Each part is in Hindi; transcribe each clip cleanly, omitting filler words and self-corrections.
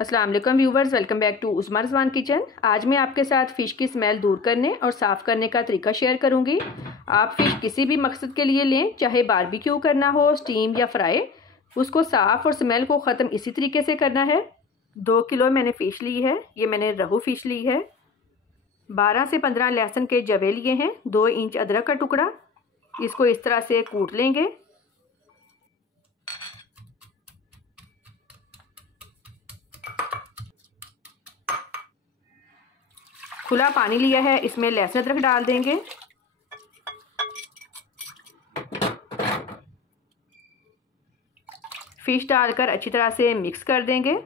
अस्सलाम वालेकुम viewers, welcome back to Usma Rizwan kitchen. आज मैं आपके साथ फ़िश की स्मेल दूर करने और साफ़ करने का तरीका शेयर करूंगी। आप फ़िश किसी भी मकसद के लिए लें, चाहे बारबेक्यू करना हो, स्टीम या फ्राई, उसको साफ़ और स्मेल को ख़त्म इसी तरीके से करना है। 2 किलो मैंने फ़िश ली है। ये मैंने रहू फ़िश ली है। 12 से 15 लहसुन के जवे लिए हैं। 2 इंच अदरक का टुकड़ा। इसको इस तरह से कूट लेंगे। खुला पानी लिया है, इसमें लहसुन अदरक डाल देंगे। फिश डालकर अच्छी तरह से मिक्स कर देंगे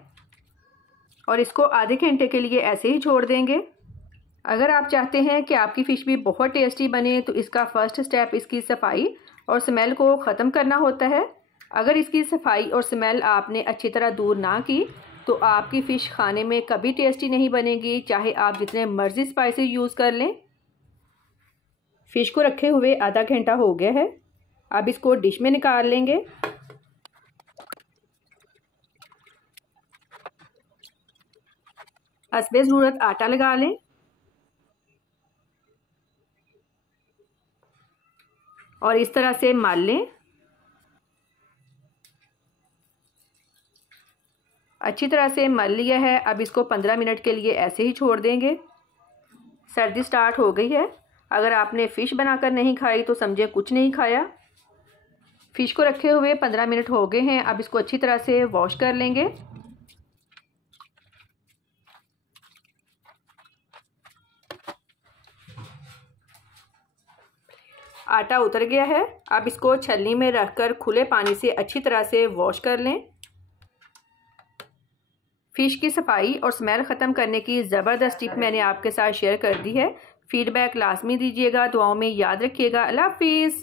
और इसको आधे घंटे के लिए ऐसे ही छोड़ देंगे। अगर आप चाहते हैं कि आपकी फ़िश भी बहुत टेस्टी बने तो इसका फ़र्स्ट स्टेप इसकी सफाई और स्मेल को ख़त्म करना होता है। अगर इसकी सफाई और स्मेल आपने अच्छी तरह दूर ना की तो आपकी फ़िश खाने में कभी टेस्टी नहीं बनेगी, चाहे आप जितने मर्ज़ी स्पाइसी यूज़ कर लें। फ़िश को रखे हुए आधा घंटा हो गया है। अब इसको डिश में निकाल लेंगे। हस्बे ज़रूरत आटा लगा लें और इस तरह से मल लें। अच्छी तरह से मल लिया है। अब इसको 15 मिनट के लिए ऐसे ही छोड़ देंगे। सर्दी स्टार्ट हो गई है। अगर आपने फ़िश बनाकर नहीं खाई तो समझे कुछ नहीं खाया। फ़िश को रखे हुए 15 मिनट हो गए हैं। अब इसको अच्छी तरह से वॉश कर लेंगे। आटा उतर गया है। अब इसको छलनी में रखकर खुले पानी से अच्छी तरह से वॉश कर लें। फ़िश की सफाई और स्मेल ख़त्म करने की ज़बरदस्त टिप मैंने आपके साथ शेयर कर दी है। फीडबैक लाजमी दीजिएगा। दुआओं में याद रखिएगा। अल्लाह हाफिज़।